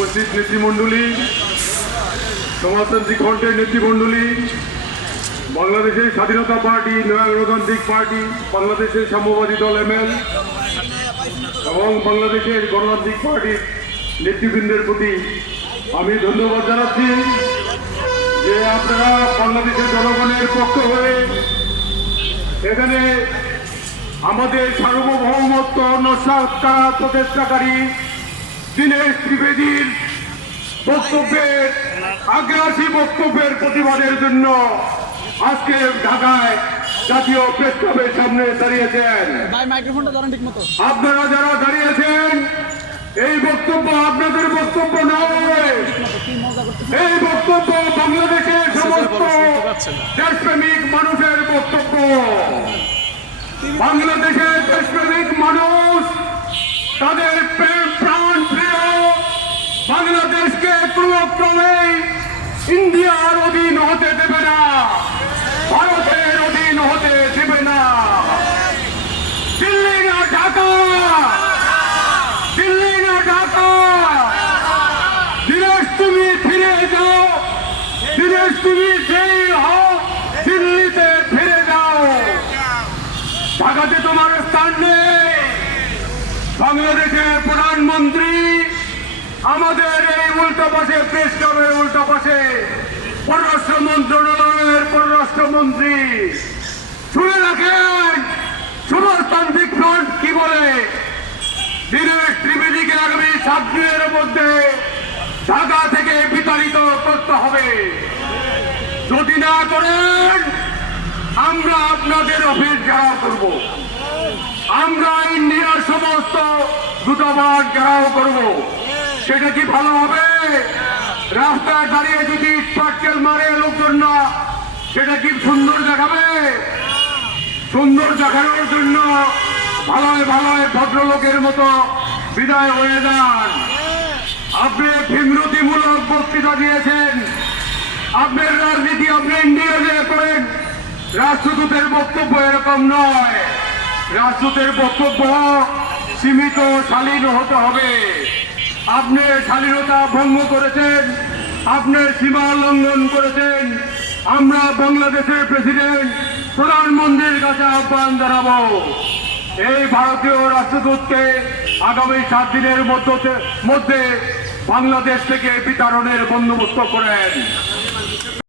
উপস্থিত নেতৃমণ্ডলী, সমাজতান্ত্রিক ফ্রন্টের নেতৃমণ্ডলী, বাংলাদেশের স্বাধীনতা পার্টি, নয়া গণতান্ত্রিক পার্টি, বাংলাদেশের সাম্যবাদী দল এমএল এবং বাংলাদেশের গণতান্ত্রিক পার্টির নেতৃবৃন্দের প্রতি আমি ধন্যবাদ জানাচ্ছি যে আপনারা বাংলাদেশের জনগণের পক্ষ হয়ে এখানে আমাদের সার্বভৌমত্ব নস্যাৎ করার প্রচেষ্টাকারী দীনেশ ত্রিবেদীর বক্তব্যের আগ্রাসী বক্তব্যের প্রতিবাদের জন্য আজকে ঢাকায় জাতীয় প্রেস ক্লাবের সামনে দাঁড়িয়েছেন। আপনারা যারা দাঁড়িয়েছেন, এই বক্তব্য আপনাদের বক্তব্য নয়, এই বক্তব্য বাংলাদেশের সমস্ত দেশপ্রেমিক মানুষের বক্তব্য। বাংলাদেশের দেশপ্রেমিক মানুষ তাদের প্রাণ প্রিয় বাংলাদেশকে কোনো ক্রমেই ইন্ডিয়ার অধীন হতে দেবে না, ভারতের অধীন হতে দেবে না। দিল্লি না ঢাকা, দিল্লি না ঢাকা। দীনেশ তুমি ফিরে যাও, দীনেশ তুমি যেই হও দিল্লিতে ফিরে যাও। ঢাকাতে তোমার স্থান নেই। বাংলাদেশের প্রধানমন্ত্রী আমাদের এই উল্টো পাশে, প্রেস ক্লাবের উল্টো পাশে পররাষ্ট্র মন্ত্রণালয়ের পররাষ্ট্রমন্ত্রী। শুনে রাখেন সমাজতান্ত্রিক ফ্রন্ট কি বলে। দীনেশ ত্রিবেদীকে আগামী 7 দিনের মধ্যে ঢাকা থেকে বিতাড়িত করতে হবে। যদি না করেন আমরা আপনাদের অফিস ঘেরাও করব, আমরা ইন্ডিয়ার সমস্ত দূতাবাস ঘেরাও করব। সেটা কি ভালো হবে? রাস্তায় দাঁড়িয়ে যদি পাটকেল মারে লোকজন না, সেটা কি সুন্দর দেখাবে? সুন্দর দেখানোর জন্য ভালোয় ভালোয় ভদ্রলোকের মতো বিদায় হয়ে যান। আপনি বিমূলক বক্তৃতা দিয়েছেন, আপনার রাজনীতি আপনি ইন্ডিয়াতে করেন। রাষ্ট্রদূতের বক্তব্য এরকম নয়। রাষ্ট্রদূতের বক্তব্য সীমিত, শালীন হতে হবে। আপনি স্বাধীনতা ভঙ্গ করেছেন, আপনার সীমা লঙ্ঘন করেছেন। আমরা বাংলাদেশের প্রেসিডেন্ট প্রধানমন্ত্রীর কাছে আহ্বান জানাবো, এই ভারতীয় রাষ্ট্রদূতকে আগামী 7 দিনের মধ্যে বাংলাদেশ থেকে বিতাড়নের বন্দোবস্ত করেন।